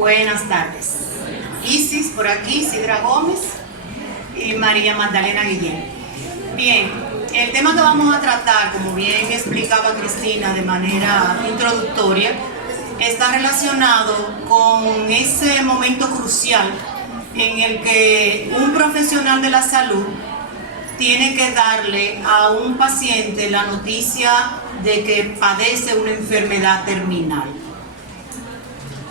Buenas tardes. Isis por aquí, Sidra Gómez y María Magdalena Guillén. Bien, el tema que vamos a tratar, como bien explicaba Cristina de manera introductoria, está relacionado con ese momento crucial en el que un profesional de la salud tiene que darle a un paciente la noticia de que padece una enfermedad terminal.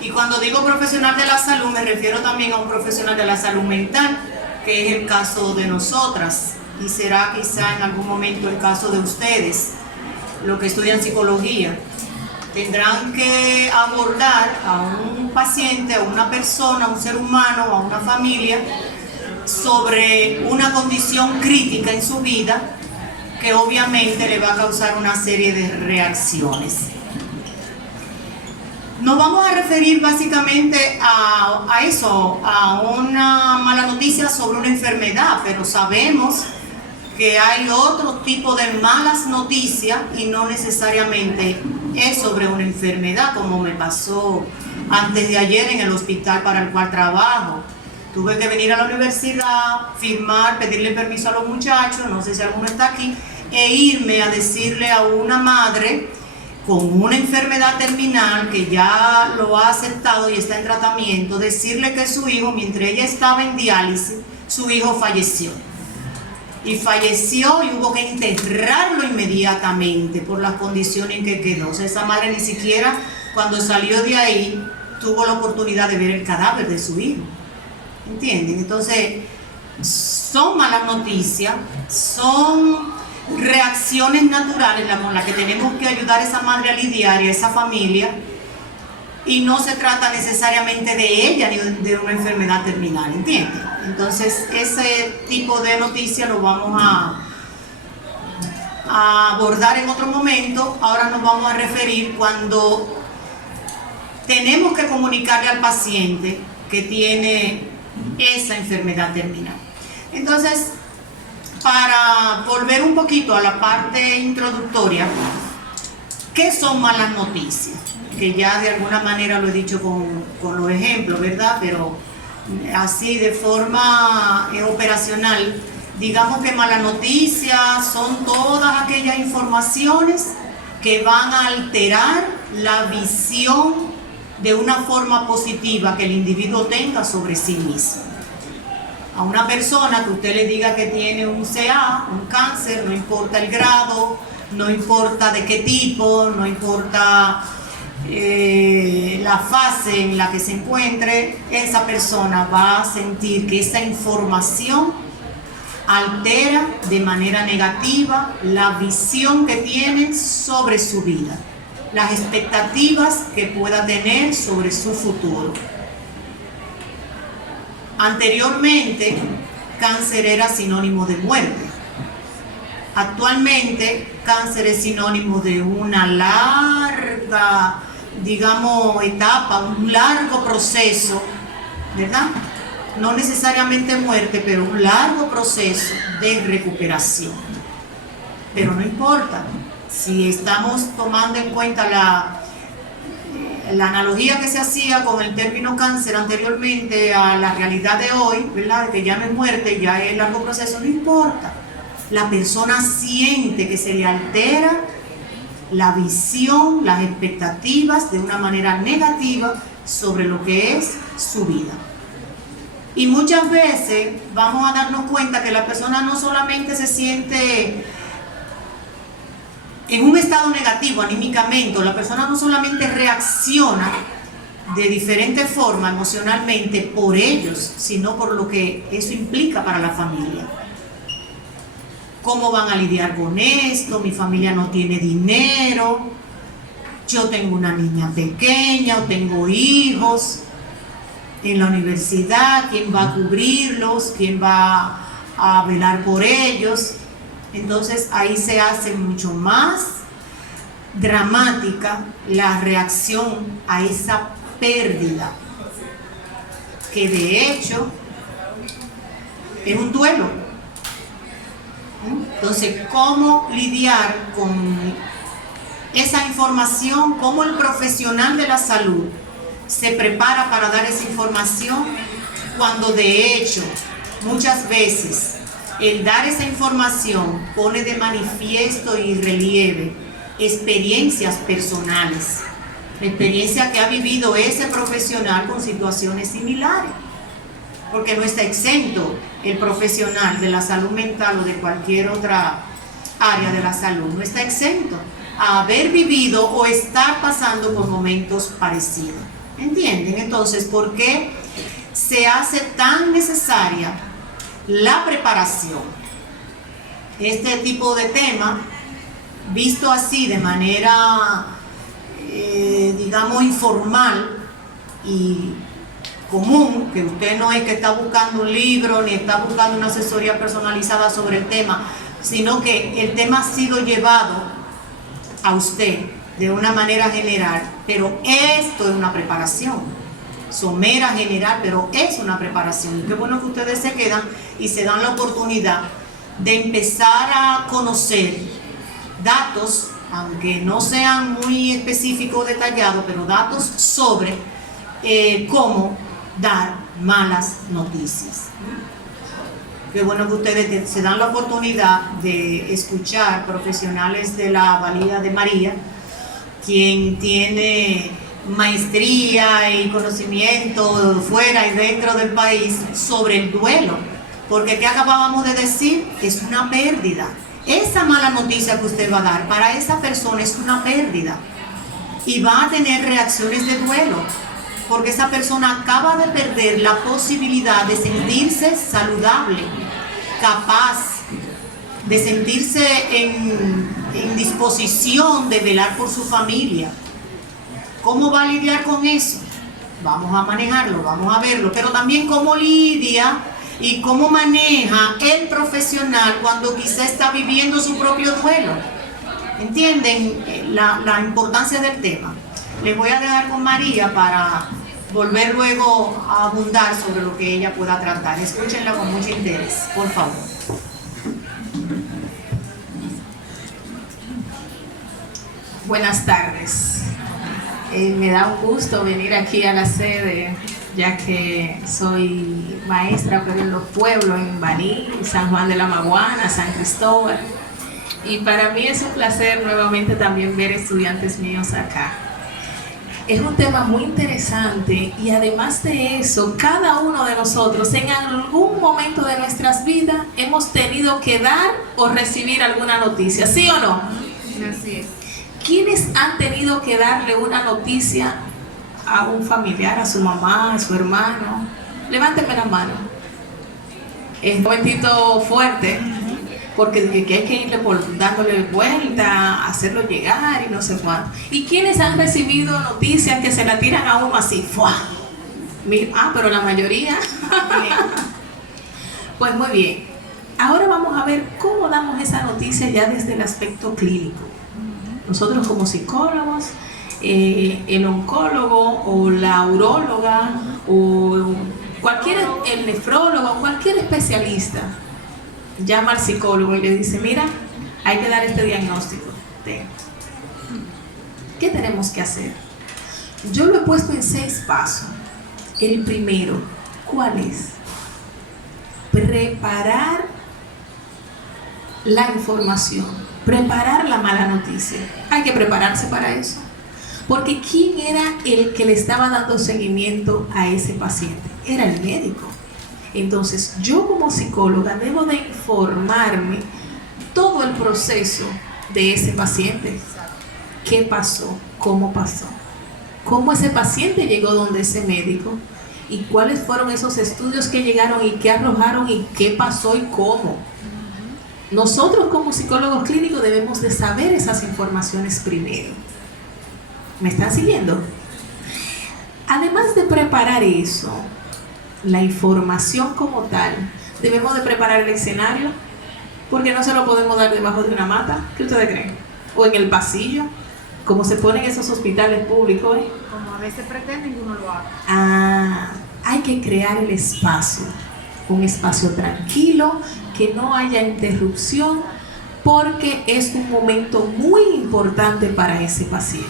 Y cuando digo profesional de la salud, me refiero también a un profesional de la salud mental, que es el caso de nosotras, y será quizá en algún momento el caso de ustedes, los que estudian psicología. Tendrán que abordar a un paciente, a una persona, a un ser humano, a una familia, sobre una condición crítica en su vida que obviamente le va a causar una serie de reacciones. Nos vamos a referir básicamente a eso, a una mala noticia sobre una enfermedad, pero sabemos que hay otro tipo de malas noticias y no necesariamente es sobre una enfermedad, como me pasó antes de ayer en el hospital para el cual trabajo. Tuve que venir a la universidad, firmar, pedirle permiso a los muchachos, no sé si alguno está aquí, e irme a decirle a una madre con una enfermedad terminal que ya lo ha aceptado y está en tratamiento, decirle que su hijo, mientras ella estaba en diálisis, su hijo falleció. Y falleció y hubo que enterrarlo inmediatamente por las condiciones en que quedó. O sea, esa madre ni siquiera cuando salió de ahí tuvo la oportunidad de ver el cadáver de su hijo. ¿Entienden? Entonces, son malas noticias, son reacciones naturales con las que tenemos que ayudar a esa madre a lidiar y a esa familia, y no se trata necesariamente de ella ni de una enfermedad terminal, ¿entiendes? Entonces ese tipo de noticias lo vamos a abordar en otro momento. Ahora nos vamos a referir cuando tenemos que comunicarle al paciente que tiene esa enfermedad terminal. Entonces, para volver un poquito a la parte introductoria, ¿qué son malas noticias? Que ya de alguna manera lo he dicho con los ejemplos, ¿verdad? Pero así de forma operacional, digamos que malas noticias son todas aquellas informaciones que van a alterar la visión de una forma positiva que el individuo tenga sobre sí mismo. A una persona que usted le diga que tiene un CA, un cáncer, no importa el grado, no importa de qué tipo, no importa la fase en la que se encuentre, esa persona va a sentir que esa información altera de manera negativa la visión que tiene sobre su vida, las expectativas que pueda tener sobre su futuro. Anteriormente, cáncer era sinónimo de muerte. Actualmente, cáncer es sinónimo de una larga, digamos, etapa, un largo proceso, ¿verdad? No necesariamente muerte, pero un largo proceso de recuperación. Pero no importa, si estamos tomando en cuenta la analogía que se hacía con el término cáncer anteriormente a la realidad de hoy, ¿verdad? Que ya no es muerte, ya es largo proceso, no importa. La persona siente que se le altera la visión, las expectativas de una manera negativa sobre lo que es su vida. Y muchas veces vamos a darnos cuenta que la persona no solamente se siente en un estado negativo anímicamente, la persona no solamente reacciona de diferentes formas emocionalmente por ellos, sino por lo que eso implica para la familia. ¿Cómo van a lidiar con esto? Mi familia no tiene dinero, yo tengo una niña pequeña o tengo hijos en la universidad, ¿quién va a cubrirlos? ¿Quién va a velar por ellos? Entonces ahí se hace mucho más dramática la reacción a esa pérdida, que de hecho es un duelo. Entonces, ¿cómo lidiar con esa información? ¿Cómo el profesional de la salud se prepara para dar esa información, cuando de hecho muchas veces el dar esa información pone de manifiesto y relieve experiencias personales, experiencia que ha vivido ese profesional con situaciones similares, porque no está exento el profesional de la salud mental o de cualquier otra área de la salud, no está exento a haber vivido o estar pasando por momentos parecidos. ¿Entienden? Entonces, ¿por qué se hace tan necesaria la preparación? Este tipo de tema, visto así de manera, digamos, informal y común, que usted no es que está buscando un libro ni está buscando una asesoría personalizada sobre el tema, sino que el tema ha sido llevado a usted de una manera general, pero esto es una preparación somera, general, pero es una preparación. Y qué bueno que ustedes se quedan y se dan la oportunidad de empezar a conocer datos, aunque no sean muy específicos o detallados, pero datos sobre cómo dar malas noticias. Qué bueno que ustedes se dan la oportunidad de escuchar profesionales de la Valía de María, quien tiene maestría y conocimiento fuera y dentro del país sobre el duelo, porque ¿qué acabábamos de decir? Es una pérdida. Esa mala noticia que usted va a dar para esa persona es una pérdida y va a tener reacciones de duelo, porque esa persona acaba de perder la posibilidad de sentirse saludable, capaz de sentirse en disposición de velar por su familia. ¿Cómo va a lidiar con eso? Vamos a manejarlo, vamos a verlo, pero también cómo lidia y cómo maneja el profesional cuando quizá está viviendo su propio duelo. ¿Entienden la importancia del tema? Les voy a dejar con María para volver luego a abundar sobre lo que ella pueda tratar. Escúchenla con mucho interés, por favor. Buenas tardes. Me da un gusto venir aquí a la sede, ya que soy maestra, pero en los pueblos, en Baní, San Juan de la Maguana, San Cristóbal. Y para mí es un placer nuevamente también ver estudiantes míos acá. Es un tema muy interesante y además de eso, cada uno de nosotros en algún momento de nuestras vidas hemos tenido que dar o recibir alguna noticia, ¿sí o no? Así es. ¿Quiénes han tenido que darle una noticia a un familiar, a su mamá, a su hermano? Levántenme la mano. Es un momentito fuerte, porque hay que irle dándole vuelta, hacerlo llegar y no sé cuánto. ¿Y quiénes han recibido noticias que se la tiran a uno así? ¡Fua! Pero la mayoría. Pues muy bien. Ahora vamos a ver cómo damos esa noticia ya desde el aspecto clínico. Nosotros como psicólogos, el oncólogo o la uróloga o el nefrólogo, cualquier especialista llama al psicólogo y le dice, mira, hay que dar este diagnóstico. ¿Qué tenemos que hacer? Yo lo he puesto en 6 pasos. El primero, ¿cuál es? Preparar la información, preparar la mala noticia. Hay que prepararse para eso. Porque ¿quién era el que le estaba dando seguimiento a ese paciente? Era el médico. Entonces, yo como psicóloga debo de informarme todo el proceso de ese paciente. ¿Qué pasó? ¿Cómo pasó? ¿Cómo ese paciente llegó donde ese médico? ¿Y cuáles fueron esos estudios que llegaron y qué arrojaron y qué pasó y cómo? Nosotros como psicólogos clínicos debemos de saber esas informaciones primero. ¿Me están siguiendo? Además de preparar eso, la información como tal, debemos de preparar el escenario, porque no se lo podemos dar debajo de una mata. ¿Qué ustedes creen? O en el pasillo, como se ponen esos hospitales públicos, ¿eh? Como a veces pretenden que uno lo haga. Hay que crear el espacio, un espacio tranquilo, que no haya interrupción, porque es un momento muy importante para ese paciente.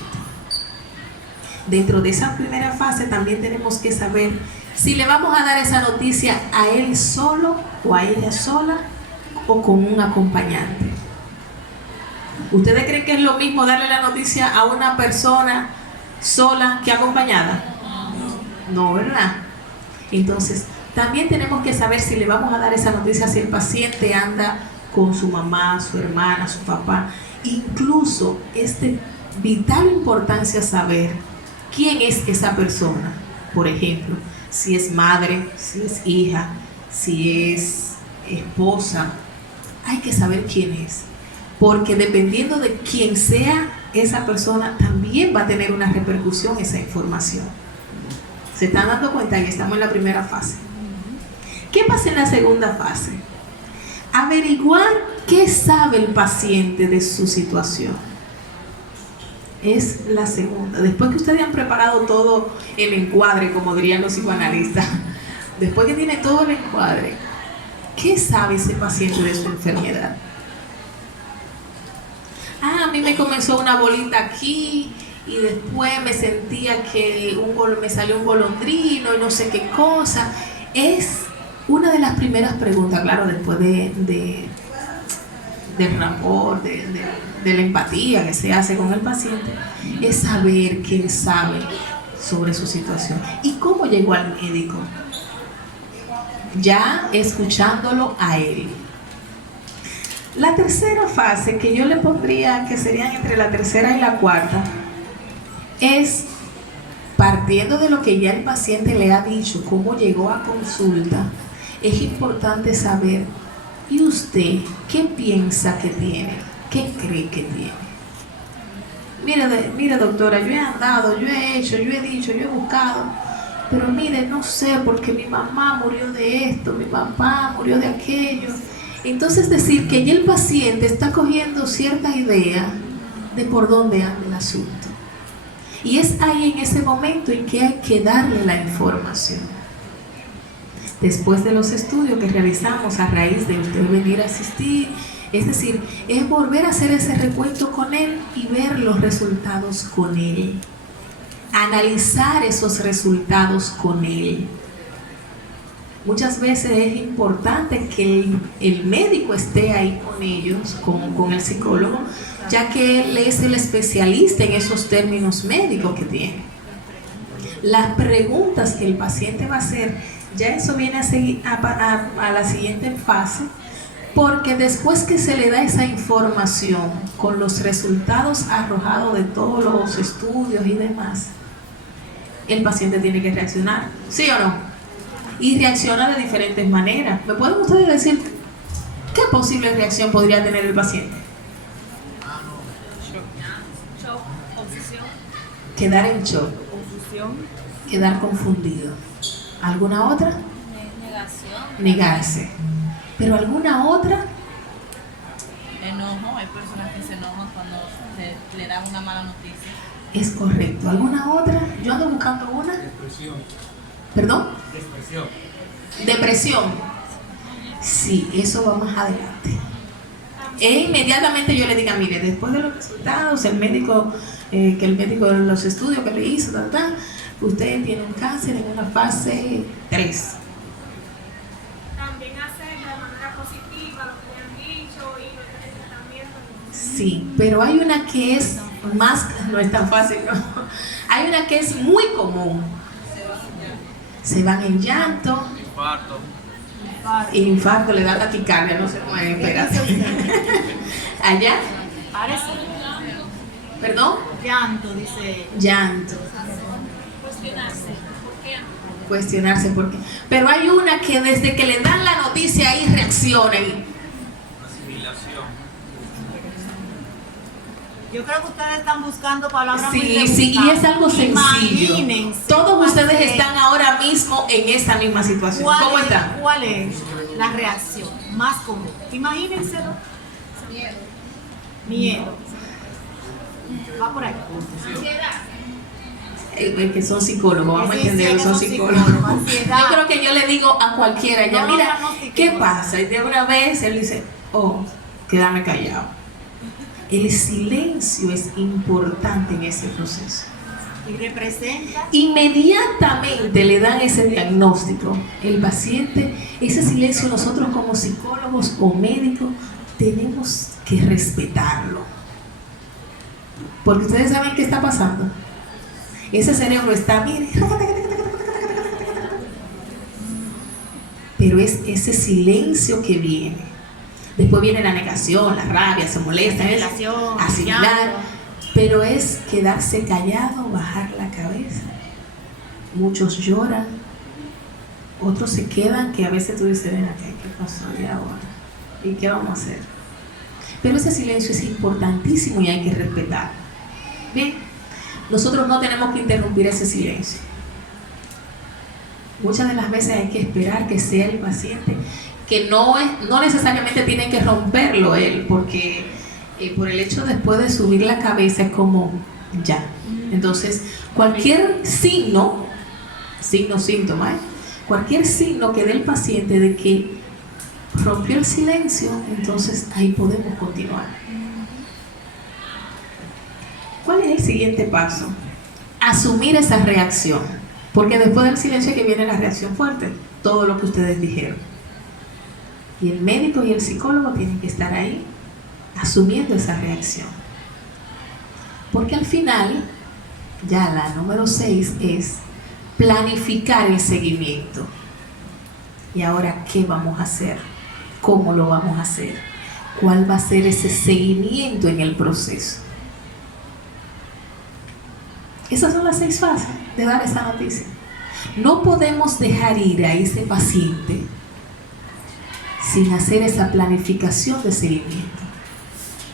dentro de esa primera fase también tenemos que saber si le vamos a dar esa noticia a él solo o a ella sola o con un acompañante. ¿Ustedes creen que es lo mismo darle la noticia a una persona sola que acompañada? No, ¿verdad? Entonces, también tenemos que saber si le vamos a dar esa noticia si el paciente anda con su mamá, su hermana, su papá. Incluso es de vital importancia saber quién es esa persona. Por ejemplo, si es madre, si es hija, si es esposa, hay que saber quién es. Porque dependiendo de quién sea esa persona, también va a tener una repercusión esa información. ¿Se están dando cuenta que estamos en la primera fase? ¿Qué pasa en la segunda fase? Averiguar qué sabe el paciente de su situación. Es la segunda. Después que ustedes han preparado todo el encuadre, como dirían los psicoanalistas, después que tiene todo el encuadre, ¿qué sabe ese paciente de su enfermedad? A mí me comenzó una bolita aquí y después me sentía que me salió un golondrino y no sé qué cosa. Es una de las primeras preguntas, claro, después del rapport, de la empatía que se hace con el paciente, es saber qué sabe sobre su situación y cómo llegó al médico, ya escuchándolo a él. La tercera fase, que yo le pondría que serían entre la tercera y la cuarta, es partiendo de lo que ya el paciente le ha dicho, cómo llegó a consulta. Es importante saber, ¿y usted qué piensa que tiene? ¿Qué cree que tiene? Mire doctora, yo he andado, yo he hecho, yo he dicho, yo he buscado, pero mire, no sé, porque mi mamá murió de esto, mi papá murió de aquello. Entonces decir que ya el paciente está cogiendo cierta idea de por dónde anda el asunto. Y es ahí en ese momento en que hay que darle la información. Después de los estudios que realizamos a raíz de usted venir a asistir, es decir, es volver a hacer ese recuento con él y ver los resultados con él. Analizar esos resultados con él. Muchas veces es importante que el médico esté ahí con ellos, con el psicólogo, ya que él es el especialista en esos términos médicos que tiene. Las preguntas que el paciente va a hacer, ya eso viene a la siguiente fase, porque después que se le da esa información con los resultados arrojados de todos los estudios y demás, el paciente tiene que reaccionar, ¿sí o no? Y reacciona de diferentes maneras. ¿Me pueden ustedes decir qué posible reacción podría tener el paciente? Shock, confusión. Quedar en shock. Confusión. Quedar confundido. ¿Alguna otra? Negación. Negarse. ¿Pero alguna otra? Enojo, hay personas que se enojan cuando le dan una mala noticia. Es correcto. ¿Alguna otra? Yo ando buscando una. Depresión. ¿Perdón? Depresión. Depresión. Sí, eso va más adelante. E inmediatamente yo le diga, mire, después de los resultados, el médico de los estudios que le hizo, usted tiene un cáncer en una fase 3. También hacer de manera positiva lo que han dicho y lo que están viendo. Sí, pero hay una que es más, no es tan fácil, ¿no? Hay una que es muy común. Se van en llanto. Infarto. El infarto le da taquicardia, no se mueven, espérate. ¿Allá? Parece. ¿Perdón? Llanto, dice. Llanto. Cuestionarse por qué. Pero hay una que desde que le dan la noticia ahí reacciona. Asimilación. Yo creo que ustedes están buscando palabras muy Sí, rebuscadas. sí, y es algo sencillo. Imagínense. Todos ustedes hacer- están ahora mismo en esta misma situación. ¿Cómo están? ¿Cuál es la reacción más común? Imagínenselo. Miedo. Va por ahí. Que son psicólogos, vamos a Sí, sí, entender, que son son psicólogos. psicólogos, ansiedad. Yo creo que yo le digo a cualquiera, ya No lo mira, diagnostiquemos. ¿qué pasa? Y de una vez él dice, oh, quédame callado. El silencio es importante en ese proceso. Y representa. Inmediatamente le dan ese diagnóstico. El paciente, ese silencio nosotros como psicólogos o médicos tenemos que respetarlo. Porque ustedes saben qué está pasando. Ese cerebro está, mire, pero es ese silencio que viene. Después viene la negación, la rabia, se molesta, es asimilar, pero es quedarse callado, bajar la cabeza. Muchos lloran, otros se quedan, que a veces tú dices, ven acá, ¿qué pasó y ahora? ¿Y qué vamos a hacer? Pero ese silencio es importantísimo y hay que respetarlo. Bien, nosotros no tenemos que interrumpir ese silencio. Muchas de las veces hay que esperar que sea el paciente, que no necesariamente tiene que romperlo él, porque por el hecho después de subir la cabeza es como ya. Entonces, cualquier síntoma, cualquier signo que dé el paciente de que rompió el silencio, entonces ahí podemos continuar. ¿Cuál es el siguiente paso? Asumir esa reacción, porque después del silencio que viene la reacción fuerte, todo lo que ustedes dijeron. Y el médico y el psicólogo tienen que estar ahí asumiendo esa reacción. Porque al final, ya la número 6 es planificar el seguimiento. Y ahora, ¿qué vamos a hacer? ¿Cómo lo vamos a hacer? ¿Cuál va a ser ese seguimiento en el proceso? Esas son las 6 fases de dar esa noticia. No podemos dejar ir a ese paciente sin hacer esa planificación de seguimiento.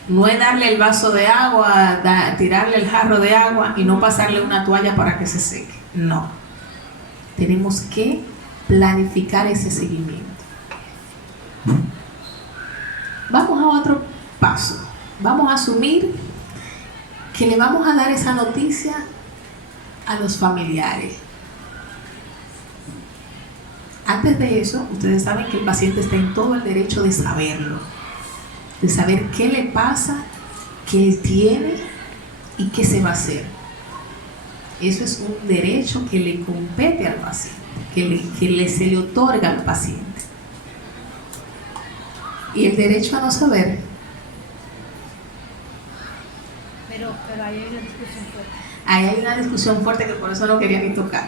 No es darle el vaso de agua, tirarle el jarro de agua y no pasarle una toalla para que se seque. No. Tenemos que planificar ese seguimiento. Vamos a otro paso. Vamos a asumir que le vamos a dar esa noticia a los familiares. Antes de eso, ustedes saben que el paciente está en todo el derecho de saberlo, de saber qué le pasa, qué él tiene y qué se va a hacer. Eso es un derecho que le compete al paciente, que se le otorga al paciente. Y el derecho a no saber. Pero ahí hay una discusión fuerte. Ahí hay una discusión fuerte que por eso no quería ni tocar.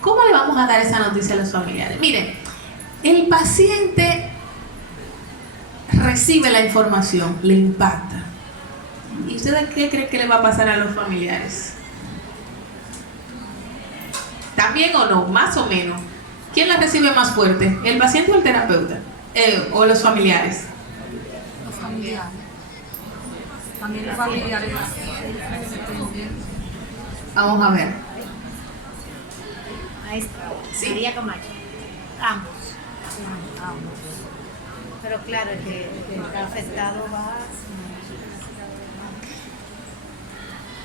¿Cómo le vamos a dar esa noticia a los familiares? Miren, el paciente recibe la información, le impacta. ¿Y ustedes qué creen que le va a pasar a los familiares? ¿También o no? Más o menos. ¿Quién la recibe más fuerte? ¿El paciente o el terapeuta? ¿O los familiares? Los familiares. También los familiares. Vamos a ver. Maestra, Sí. María Camacho. Ambos. Pero claro, el que está afectado va.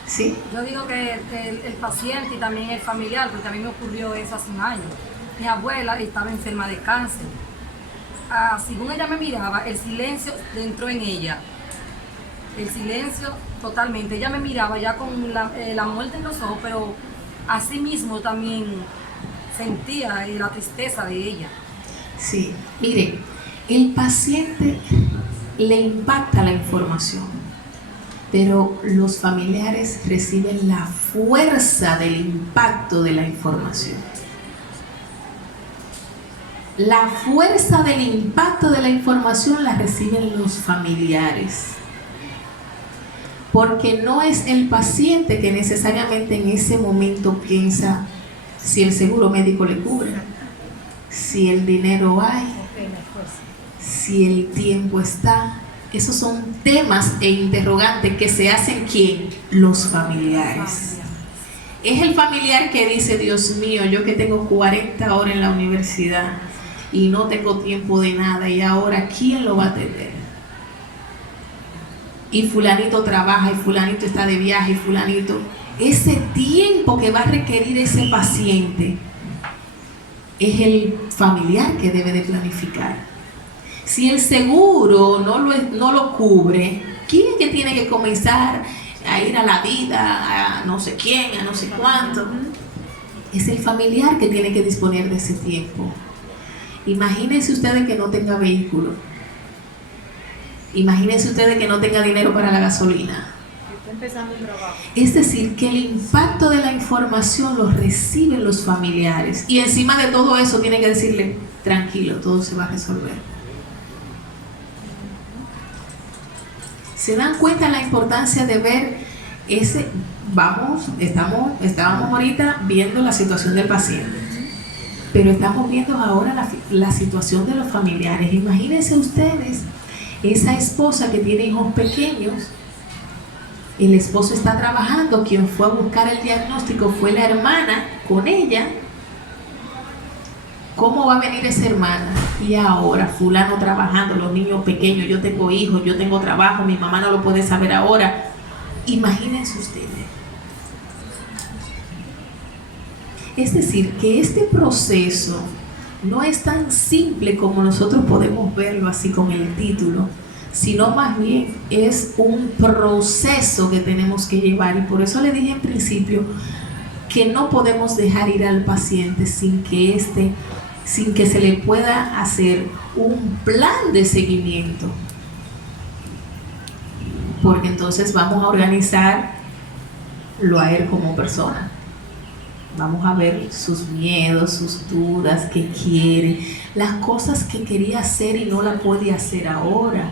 ¿Sí? Yo digo que el paciente y también el familiar, porque a mí me ocurrió eso hace un año. Mi abuela estaba enferma de cáncer. Según ella me miraba, el silencio entró en ella. El silencio totalmente. Ella me miraba ya con la muerte en los ojos, pero así mismo también sentía la tristeza de ella. Sí. Miren, el paciente le impacta la información, pero los familiares reciben la fuerza del impacto de la información. La fuerza del impacto de la información la reciben los familiares. Porque no es el paciente que necesariamente en ese momento piensa si el seguro médico le cubre, si el dinero hay, si el tiempo está. Esos son temas e interrogantes que se hacen ¿quién? Los familiares. Es el familiar que dice, Dios mío, yo que tengo 40 horas en la universidad y no tengo tiempo de nada, y ahora ¿quién lo va a atender? Y fulanito trabaja, y fulanito está de viaje, y fulanito... Ese tiempo que va a requerir ese paciente es el familiar que debe de planificar. Si el seguro no lo cubre, ¿quién es que tiene que comenzar a ir a la vida, a no sé quién, a no sé cuánto. Es el familiar que tiene que disponer de ese tiempo. Imagínense ustedes que no tenga vehículo. Imagínense ustedes que no tenga dinero para la gasolina. Está empezando un trabajo. Es decir, que el impacto de la información lo reciben los familiares. Y encima de todo eso tiene que decirle, tranquilo, todo se va a resolver. ¿Se dan cuenta la importancia de ver ese? Estábamos ahorita viendo la situación del paciente, pero estamos viendo ahora la situación de los familiares. Imagínense ustedes, esa esposa que tiene hijos pequeños, el esposo está trabajando, quien fue a buscar el diagnóstico fue la hermana con ella. ¿Cómo va a venir esa hermana? Y ahora, fulano trabajando, los niños pequeños, yo tengo hijos, yo tengo trabajo, mi mamá no lo puede saber ahora. Imagínense ustedes. Es decir, que este proceso no es tan simple como nosotros podemos verlo así con el título, sino más bien es un proceso que tenemos que llevar. Y por eso le dije en principio que no podemos dejar ir al paciente sin que se le pueda hacer un plan de seguimiento, porque entonces vamos a organizarlo a él como persona. Vamos a ver sus miedos, sus dudas, qué quiere, las cosas que quería hacer y no la puede hacer ahora,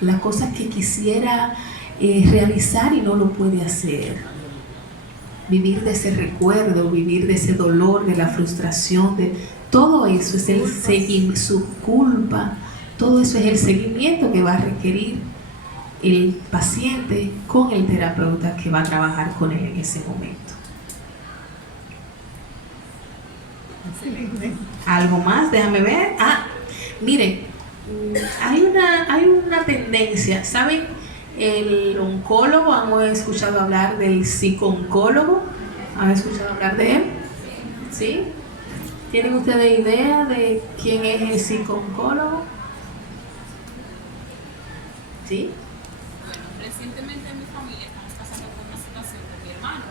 las cosas que quisiera realizar y no lo puede hacer. Vivir de ese recuerdo, vivir de ese dolor, de la frustración, de todo eso es el seguimiento, su culpa, todo eso es el seguimiento que va a requerir el paciente con el terapeuta que va a trabajar con él en ese momento. ¿Algo más? Déjame ver. Miren, hay una tendencia, ¿saben? El oncólogo, ¿han escuchado hablar del psico-oncólogo? ¿Han escuchado hablar de él? ¿Sí? ¿Tienen ustedes idea de quién es el psico-oncólogo? ¿Sí? Bueno, recientemente en mi familia estamos pasando por una situación con mi hermano,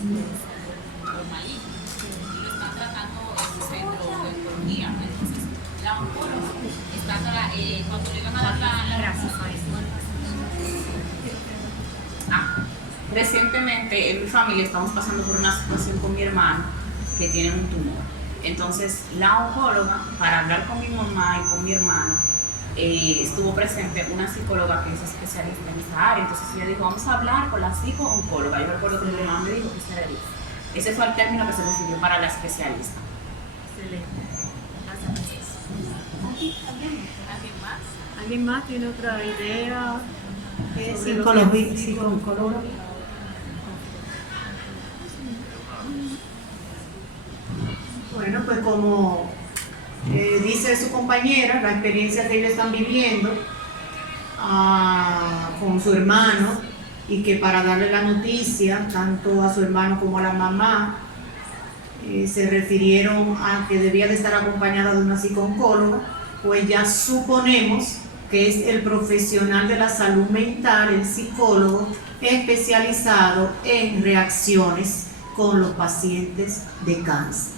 con mi hijo, y lo están tratando en un centro de oncología. Entonces, la oncóloga está cuando le van a dar la gracias a eso. Recientemente en mi familia estamos pasando por una situación con mi hermano que tiene un tumor. Entonces, la oncóloga, para hablar con mi mamá y con mi hermano, estuvo presente una psicóloga que es especialista en esa área. Entonces ella dijo, vamos a hablar con la psico-oncóloga. Yo recuerdo que mi mamá me dijo que ese era ese fue el término que se refirió para la especialista. Excelente. Gracias. ¿Alguien más? ¿Alguien más tiene otra idea? Psicólogo. Bueno, pues como dice su compañera, la experiencia que ellos están viviendo con su hermano, y que para darle la noticia tanto a su hermano como a la mamá se refirieron a que debía de estar acompañada de una psicooncóloga, pues ya suponemos que es el profesional de la salud mental, el psicólogo especializado en reacciones con los pacientes de cáncer.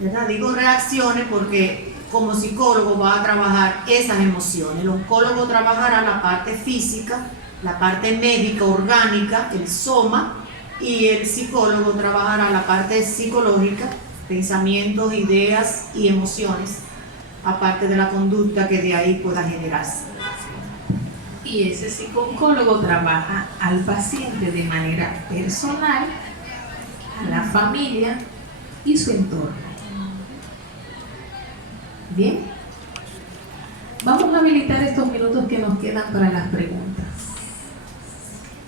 ¿Verdad? Digo reacciones porque como psicólogo va a trabajar esas emociones. El oncólogo trabajará la parte física, la parte médica, orgánica, el soma, y el psicólogo trabajará la parte psicológica, pensamientos, ideas y emociones, aparte de la conducta que de ahí pueda generarse. Y ese psicooncólogo trabaja al paciente de manera personal, a la familia y su entorno. Bien, vamos a habilitar estos minutos que nos quedan para las preguntas.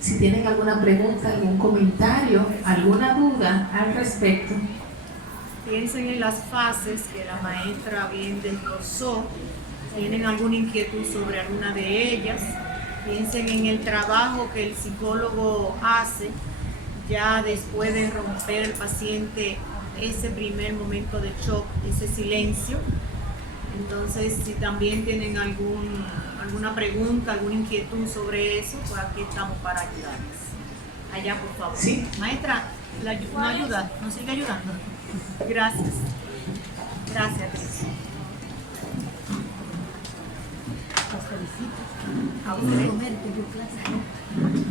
Si tienen alguna pregunta, algún comentario, alguna duda al respecto. Piensen en las fases que la maestra bien desglosó. ¿Tienen alguna inquietud sobre alguna de ellas? Piensen en el trabajo que el psicólogo hace ya después de romper el paciente ese primer momento de shock, ese silencio. Entonces, si también tienen alguna pregunta, alguna inquietud sobre eso, pues aquí estamos para ayudarles. allá, por favor. Sí. Maestra, ¿no ayuda? ¿Nos sigue ayudando? Gracias. Gracias, Cris. A usted.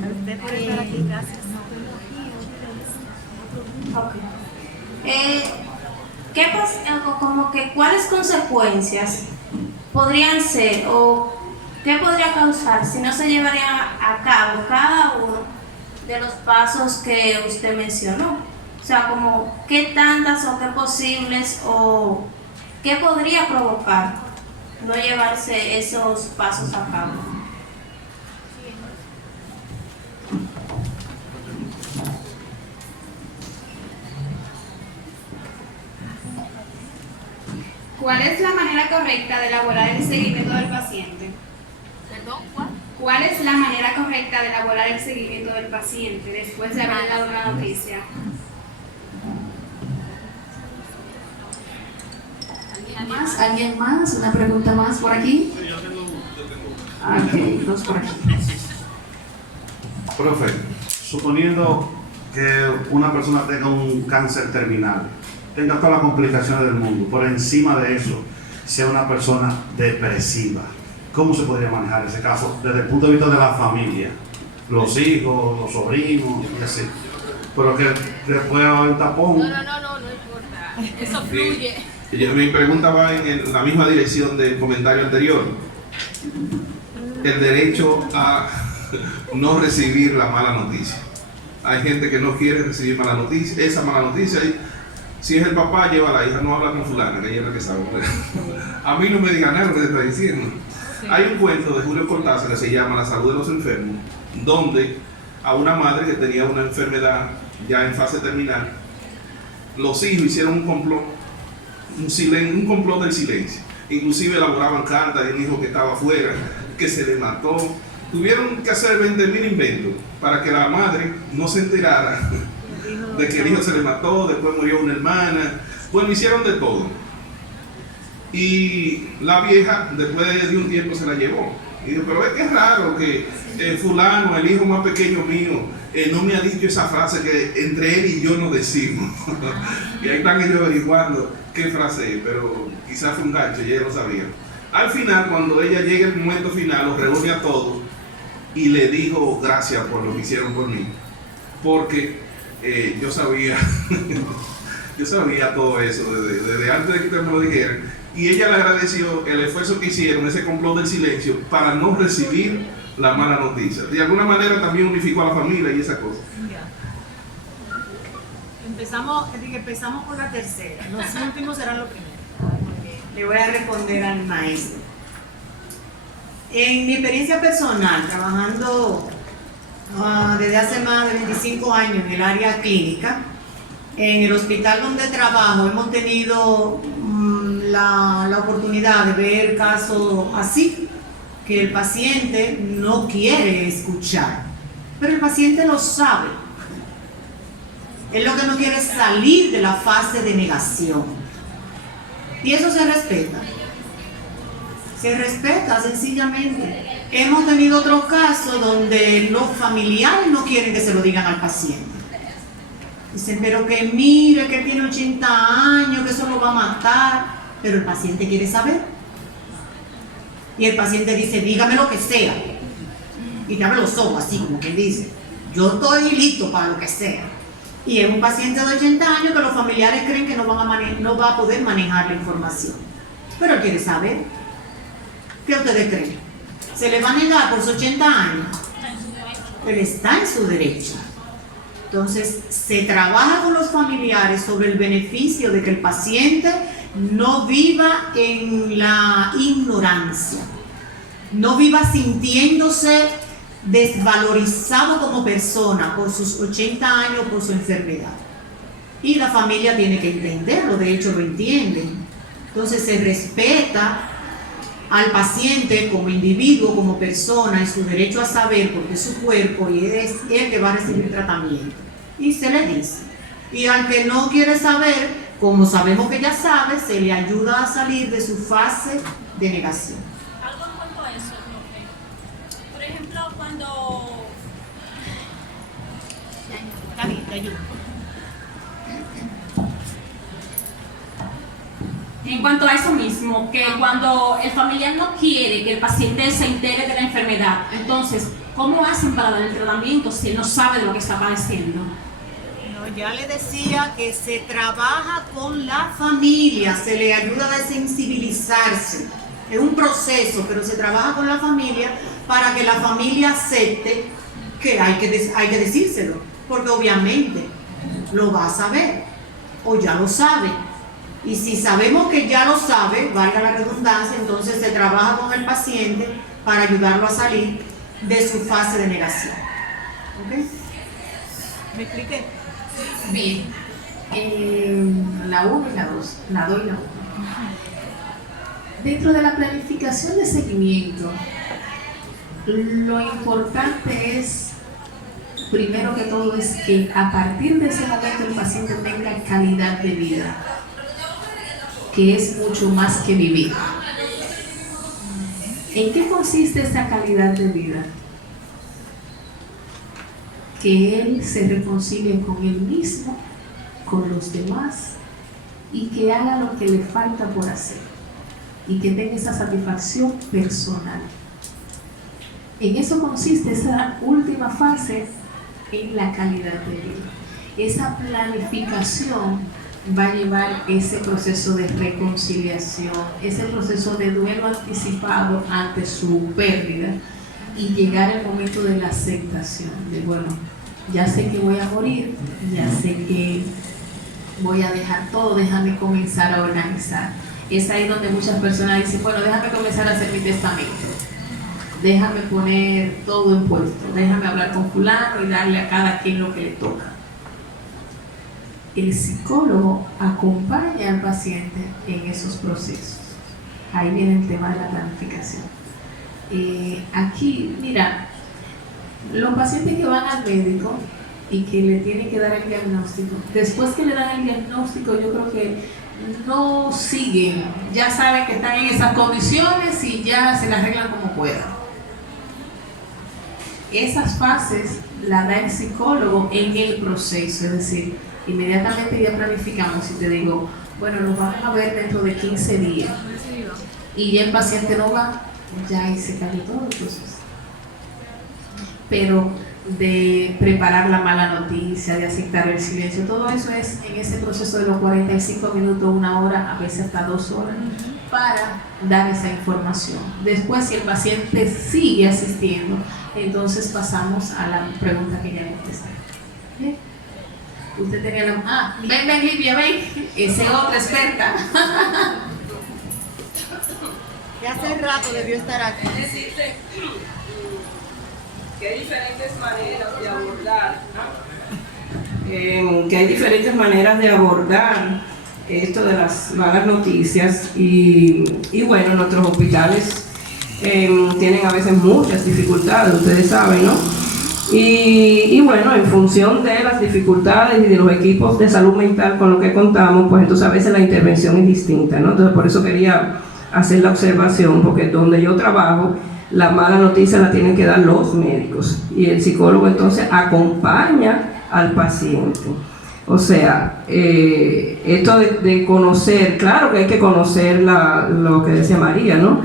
A usted por estar aquí, gracias. ¿Cuáles consecuencias podrían ser o qué podría causar si no se llevarían a cabo cada uno de los pasos que usted mencionó? O sea, como qué tantas o qué posibles o qué podría provocar no llevarse esos pasos a cabo. ¿Cuál es la manera correcta de elaborar el seguimiento del paciente? Perdón, ¿cuál? ¿Cuál es la manera correcta de elaborar el seguimiento del paciente después de haber dado una noticia? ¿Alguien más? ¿Una pregunta más por aquí? Sí, yo tengo. Ok, dos por aquí. Profe, suponiendo que una persona tenga un cáncer terminal, tenga todas las complicaciones del mundo, por encima de eso, sea una persona depresiva, ¿cómo se podría manejar ese caso desde el punto de vista de la familia? Los hijos, los sobrinos y así. Pero que después hay un tapón. No importa. Eso fluye. Mi pregunta va en la misma dirección del comentario anterior. El derecho a no recibir la mala noticia. Hay gente que no quiere recibir mala noticia. Esa mala noticia, si es el papá, lleva a la hija, no habla con fulana, que ella es la que sabe. A mí no me digan nada lo que te está diciendo. Sí. Hay un cuento de Julio Cortázar que se llama La salud de los enfermos, donde a una madre que tenía una enfermedad ya en fase terminal, los hijos hicieron un complot, un complot del silencio. Inclusive elaboraban cartas de un hijo que estaba afuera, que se le mató. Tuvieron que hacer 20.000 inventos para que la madre no se enterara de que el hijo se le mató, después murió una hermana. Bueno, hicieron de todo. Y la vieja, después de un tiempo, se la llevó. Y dijo, pero es que es raro que fulano, el hijo más pequeño mío, no me ha dicho esa frase que entre él y yo nos decimos. Y ahí están ellos averiguando qué frase es, pero quizás fue un gancho y ella lo sabía. Al final, cuando ella llega el momento final, los reúne a todos y le dijo gracias por lo que hicieron por mí. Porque yo sabía, yo sabía todo eso desde antes de que ustedes me lo dijeran. Y ella le agradeció el esfuerzo que hicieron, ese complot del silencio, para no recibir la mala noticia. De alguna manera también unificó a la familia y esa cosa. Empezamos con la tercera. Los últimos serán los primeros. Le voy a responder al maestro. En mi experiencia personal, trabajando desde hace más de 25 años en el área clínica, en el hospital donde trabajo hemos tenido la oportunidad de ver casos así, que el paciente no quiere escuchar, pero el paciente lo sabe. Él lo que no quiere es salir de la fase de negación. Y eso se respeta. Se respeta sencillamente. Hemos tenido otros casos donde los familiares no quieren que se lo digan al paciente. Dicen, pero que mire, que él tiene 80 años, que eso lo va a matar. Pero el paciente quiere saber. Y el paciente dice, dígame lo que sea. Y te abre los ojos así, como que dice, yo estoy listo para lo que sea. Y es un paciente de 80 años que los familiares creen que no va a poder manejar la información. Pero él quiere saber. ¿Qué ustedes creen? ¿Se le va a negar por sus 80 años? Él está en su derecho. Entonces, se trabaja con los familiares sobre el beneficio de que el paciente no viva en la ignorancia, no viva sintiéndose desvalorizado como persona por sus 80 años, por su enfermedad. Y la familia tiene que entenderlo, de hecho lo entienden. Entonces se respeta al paciente como individuo, como persona, en su derecho a saber, porque es su cuerpo y es él que va a recibir tratamiento. Y se le dice. Y al que no quiere saber, como sabemos que ya sabe, se le ayuda a salir de su fase de negación. Algo en cuanto a eso, profe. Por ejemplo, cuando Te ayudo. En cuanto a eso mismo, que cuando el familiar no quiere que el paciente se entere de la enfermedad, entonces, ¿cómo hacen para dar el tratamiento si él no sabe de lo que está padeciendo? No, ya le decía que se trabaja con la familia, se le ayuda a desensibilizarse. Es un proceso, pero se trabaja con la familia para que la familia acepte que hay que decírselo, porque obviamente lo va a saber o ya lo sabe. Y si sabemos que ya lo sabe, valga la redundancia, entonces se trabaja con el paciente para ayudarlo a salir de su fase de negación. ¿Ok? ¿Me expliqué? Bien. La 1 y la 2, la 2 y la 1. Dentro de la planificación de seguimiento, lo importante es, primero que todo, es que a partir de ese momento el paciente tenga calidad de vida, que es mucho más que vivir. ¿En qué consiste esa calidad de vida? Que él se reconcilie con él mismo, con los demás, y que haga lo que le falta por hacer, y que tenga esa satisfacción personal. En eso consiste esa última fase, en la calidad de vida. Esa planificación va a llevar ese proceso de reconciliación, ese proceso de duelo anticipado ante su pérdida, y llegar al momento de la aceptación, de bueno, ya sé que voy a morir, ya sé que voy a dejar todo, déjame comenzar a organizar. Es ahí donde muchas personas dicen, bueno, déjame comenzar a hacer mi testamento, déjame poner todo en puesto, déjame hablar con fulano y darle a cada quien lo que le toca. El psicólogo acompaña al paciente en esos procesos. Ahí viene el tema de la planificación. Aquí, mira, los pacientes que van al médico y que le tienen que dar el diagnóstico, después que le dan el diagnóstico, yo creo que no siguen, ya saben que están en esas condiciones y ya se las arreglan como puedan. Esas fases las da el psicólogo en el proceso, es decir, inmediatamente ya planificamos y te digo, bueno, nos vamos a ver dentro de 15 días y ya el paciente no va, ya ahí se cayó todo el proceso. Pero de preparar la mala noticia, de aceptar el silencio, todo eso es en ese proceso de los 45 minutos, 1 hora, a veces hasta 2 horas, para dar esa información. Después, si el paciente sigue asistiendo, entonces pasamos a la pregunta que ya contesté. ¿Bien? Usted tenía la... ven Livia, ven, esa es otra experta. Que hace rato debió estar aquí. Es decir, que hay diferentes maneras de abordar, ¿no? Que hay diferentes maneras de abordar esto de las malas noticias y bueno, nuestros hospitales tienen a veces muchas dificultades, ustedes saben, ¿no? Y bueno, en función de las dificultades y de los equipos de salud mental con los que contamos, pues entonces a veces la intervención es distinta, ¿no? Entonces por eso quería hacer la observación, porque donde yo trabajo, la mala noticia la tienen que dar los médicos y el psicólogo entonces acompaña al paciente. O sea, esto de conocer, claro que hay que conocer lo que decía María, ¿no?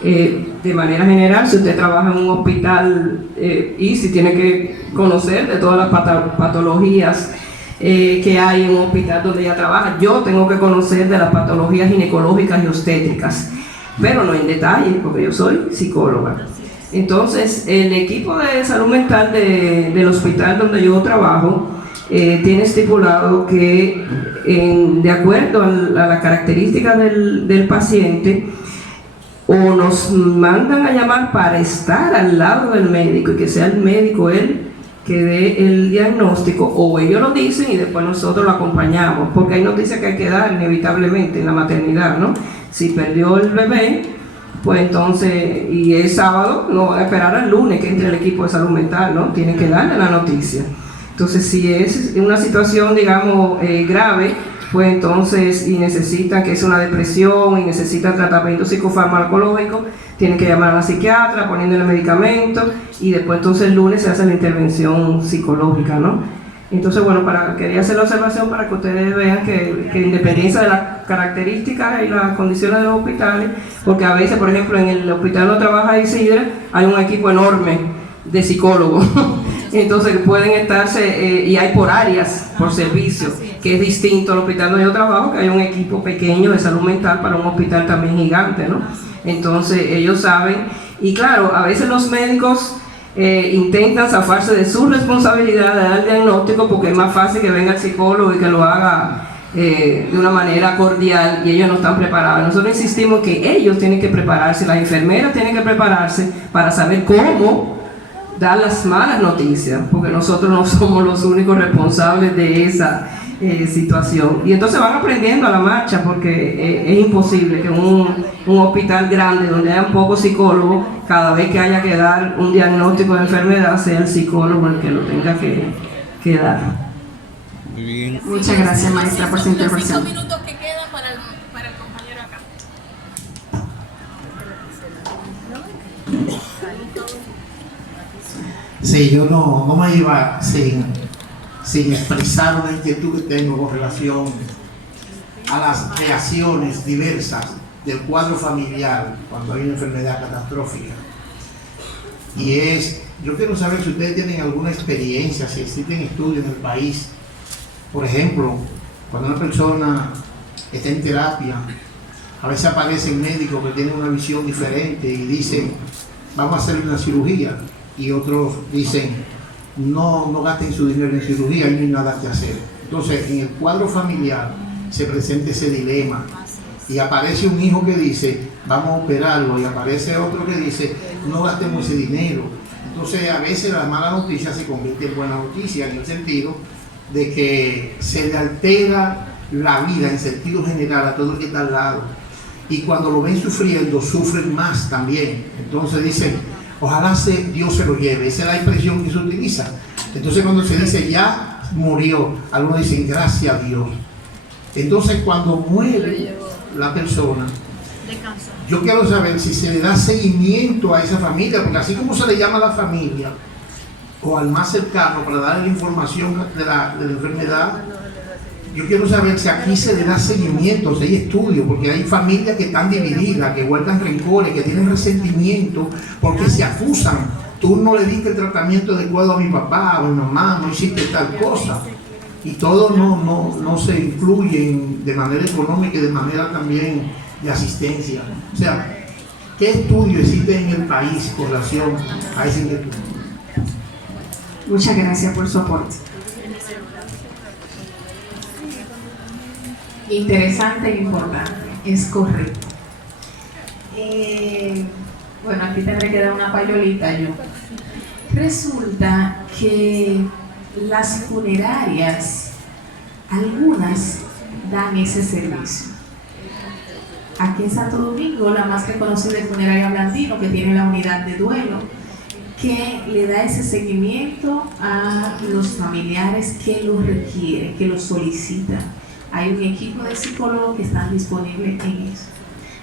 De manera general, si usted trabaja en un hospital y si tiene que conocer de todas las patologías que hay en un hospital donde ella trabaja, yo tengo que conocer de las patologías ginecológicas y obstétricas, pero no en detalle, porque yo soy psicóloga. Entonces, el equipo de salud mental del hospital donde yo trabajo tiene estipulado que, de acuerdo a la característica del paciente, o nos mandan a llamar para estar al lado del médico y que sea el médico él que dé el diagnóstico, o ellos lo dicen y después nosotros lo acompañamos, porque hay noticias que hay que dar inevitablemente en la maternidad, ¿no? Si perdió el bebé, pues entonces, y es sábado, no van a esperar al lunes que entre el equipo de salud mental, ¿no? Tienen que darle la noticia. Entonces, si es una situación, digamos, grave, pues entonces, y necesitan que es una depresión y necesitan tratamiento psicofarmacológico, tienen que llamar a la psiquiatra poniéndole medicamentos y después entonces el lunes se hace la intervención psicológica, ¿no? Entonces, bueno, quería hacer la observación para que ustedes vean que independencia de las características y las condiciones de los hospitales, porque a veces, por ejemplo, en el hospital donde trabaja Isidre, hay un equipo enorme de psicólogos, entonces pueden estarse, y hay por áreas, por servicio, que es distinto al hospital donde yo trabajo, que hay un equipo pequeño de salud mental para un hospital también gigante, ¿no? Entonces ellos saben, y claro, a veces los médicos intentan zafarse de su responsabilidad de dar el diagnóstico porque es más fácil que venga el psicólogo y que lo haga de una manera cordial, y ellos no están preparados. Nosotros insistimos que ellos tienen que prepararse, las enfermeras tienen que prepararse para saber cómo dar las malas noticias, porque nosotros no somos los únicos responsables de esa situación. Y entonces van aprendiendo a la marcha, porque es imposible que un hospital grande donde hayan pocos psicólogos, cada vez que haya que dar un diagnóstico de enfermedad, sea el psicólogo el que lo tenga que dar. Muy bien. Muchas gracias, maestra, por su intervención. 5 minutos que quedan para el compañero acá. Sí, yo no me iba sin expresar una inquietud que tengo con relación a las reacciones diversas del cuadro familiar cuando hay una enfermedad catastrófica. Y yo quiero saber si ustedes tienen alguna experiencia, si existen estudios en el país. Por ejemplo, cuando una persona está en terapia, a veces aparecen médicos que tienen una visión diferente y dicen, vamos a hacer una cirugía, y otros dicen, no gasten su dinero en cirugía, no hay nada que hacer. Entonces, en el cuadro familiar se presenta ese dilema, y aparece un hijo que dice, vamos a operarlo, y aparece otro que dice, no gastemos ese dinero. Entonces, a veces la mala noticia se convierte en buena noticia, en el sentido de que se le altera la vida en sentido general a todo el que está al lado, y cuando lo ven sufriendo, sufren más también. Entonces dicen, ojalá Dios se lo lleve. Esa es la expresión que se utiliza. Entonces cuando se dice ya murió, algunos dicen gracias a Dios. Entonces cuando muere la persona, yo quiero saber si se le da seguimiento a esa familia, porque así como se le llama a la familia o al más cercano para darle la información de la enfermedad, yo quiero saber si aquí se le da seguimiento, si hay estudios, porque hay familias que están divididas, que guardan rencores, que tienen resentimiento, porque se acusan. Tú no le diste el tratamiento adecuado a mi papá o a mi mamá, no hiciste tal cosa. Y todo no se incluyen de manera económica y de manera también de asistencia. O sea, ¿qué estudio existe en el país con relación a ese inquietud? Muchas gracias por su aporte. Interesante e importante, es correcto. Bueno, aquí tendré que dar una payolita yo. Resulta que las funerarias, algunas dan ese servicio. Aquí en Santo Domingo, la más reconocida es Funeraria Blandino, que tiene la unidad de duelo, que le da ese seguimiento a los familiares que lo requieren, que lo solicitan. Hay un equipo de psicólogos que están disponibles en eso.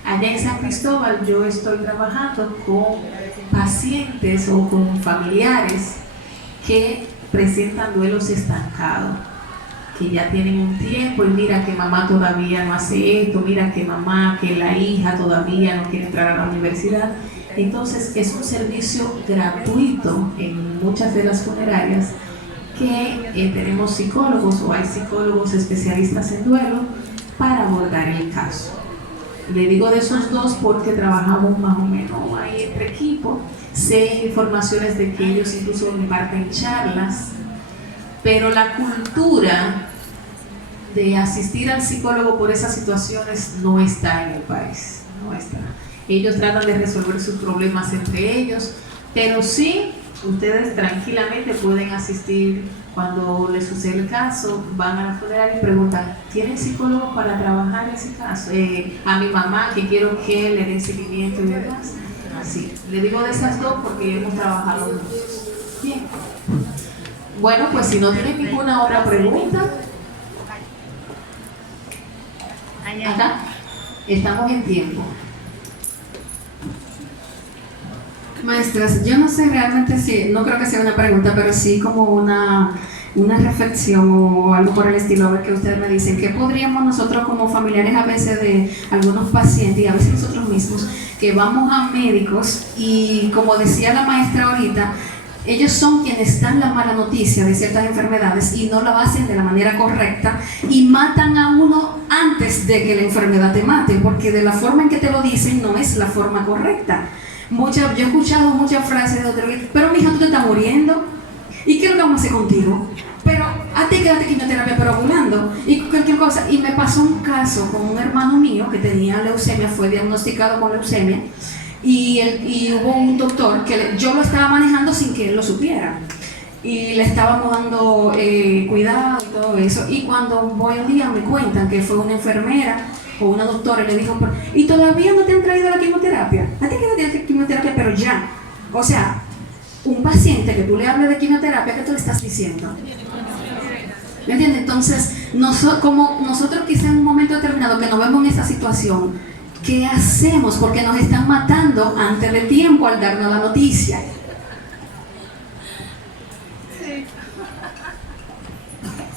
Allá en San Cristóbal yo estoy trabajando con pacientes o con familiares que presentan duelos estancados, que ya tienen un tiempo y mira que mamá todavía no hace esto, mira que mamá, que la hija todavía no quiere entrar a la universidad. Entonces es un servicio gratuito en muchas de las funerarias que tenemos psicólogos o hay psicólogos especialistas en duelo para abordar el caso. Le digo de esos dos porque trabajamos más o menos ahí entre equipo. Sé informaciones de que ellos incluso imparten charlas, pero la cultura de asistir al psicólogo por esas situaciones no está en el país, no está. Ellos tratan de resolver sus problemas entre ellos, pero sí, ustedes tranquilamente pueden asistir cuando les sucede el caso, van a la funeraria y preguntan, ¿tienen psicólogo para trabajar ese caso? A mi mamá que quiero que le den seguimiento y demás. Así, le digo de esas dos porque hemos trabajado juntos. Bien. Bueno, pues si no tienen ninguna otra pregunta, acá estamos en tiempo. Maestras, yo no sé realmente si, no creo que sea una pregunta, pero sí como una una reflexión o algo por el estilo, a ver qué ustedes me dicen. ¿Qué podríamos nosotros como familiares a veces de algunos pacientes y a veces nosotros mismos que vamos a médicos y, como decía la maestra ahorita, ellos son quienes dan la mala noticia de ciertas enfermedades y no lo hacen de la manera correcta y matan a uno antes de que la enfermedad te mate, porque de la forma en que te lo dicen no es la forma correcta. Yo he escuchado muchas frases de otros, pero mija, tú te estás muriendo, ¿y qué es lo que vamos a hacer contigo? Pero a ti quédate quimioterapia, pero ovulando, y cualquier cosa. Y me pasó un caso con un hermano mío que tenía leucemia, fue diagnosticado con leucemia, y hubo un doctor que yo lo estaba manejando sin que él lo supiera y le estábamos dando cuidado y todo eso, y cuando voy un día me cuentan que fue una enfermera o una doctora y le dijo, ¿y todavía no te han traído la quimioterapia? A ti que te quimioterapia, pero ya. O sea, un paciente que tú le hables de quimioterapia, ¿qué tú le estás diciendo? ¿Me entiendes? Entonces, como nosotros quizá en un momento determinado que nos vemos en esa situación, ¿qué hacemos? Porque nos están matando antes de tiempo al darnos la noticia.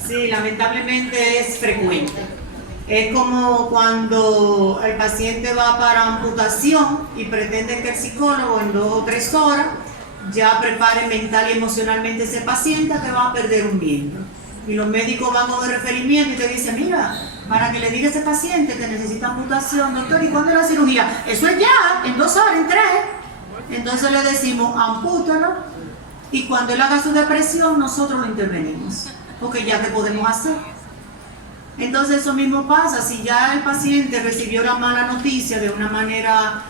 Sí, lamentablemente es frecuente. Es como cuando el paciente va para amputación y pretende que el psicólogo en 2 o 3 horas ya prepare mental y emocionalmente ese paciente que va a perder un miembro. Y los médicos van con el referimiento y te dicen, mira, para que le diga a ese paciente que necesita amputación, doctor, ¿y cuándo es la cirugía? Eso es ya, en 2 horas, en 3. Entonces le decimos, ampútalo, y cuando él haga su depresión, nosotros lo intervenimos, porque ya, ¿qué podemos hacer? Entonces eso mismo pasa, si ya el paciente recibió la mala noticia de una manera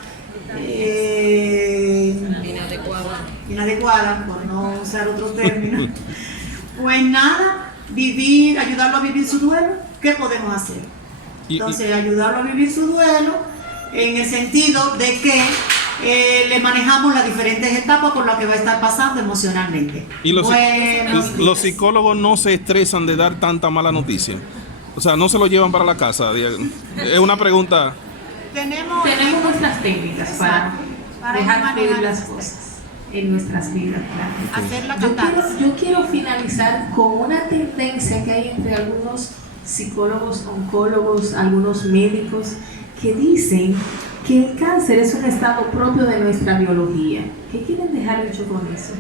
inadecuada, por no usar otro término, pues nada, ayudarlo a vivir su duelo. ¿Qué podemos hacer? Entonces, ayudarlo a vivir su duelo en el sentido de que le manejamos las diferentes etapas por las que va a estar pasando emocionalmente. ¿Y los psicólogos no se estresan de dar tanta mala noticia? O sea, ¿no se lo llevan para la casa? Es una pregunta. Tenemos nuestras técnicas para dejar fluir las cosas en nuestras vidas. Yo quiero finalizar con una tendencia que hay entre algunos psicólogos, oncólogos, algunos médicos que dicen que el cáncer es un estado propio de nuestra biología. ¿Qué quieren dejar dicho con eso?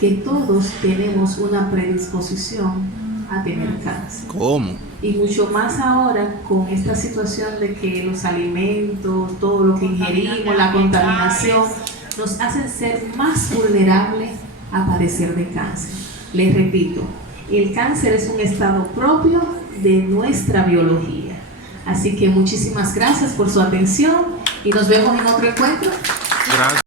Que todos tenemos una predisposición a tener cáncer. ¿Cómo? Y mucho más ahora con esta situación de que los alimentos, todo lo que ingerimos, la contaminación, nos hacen ser más vulnerables a padecer de cáncer. Les repito, el cáncer es un estado propio de nuestra biología. Así que muchísimas gracias por su atención y nos vemos en otro encuentro. Gracias.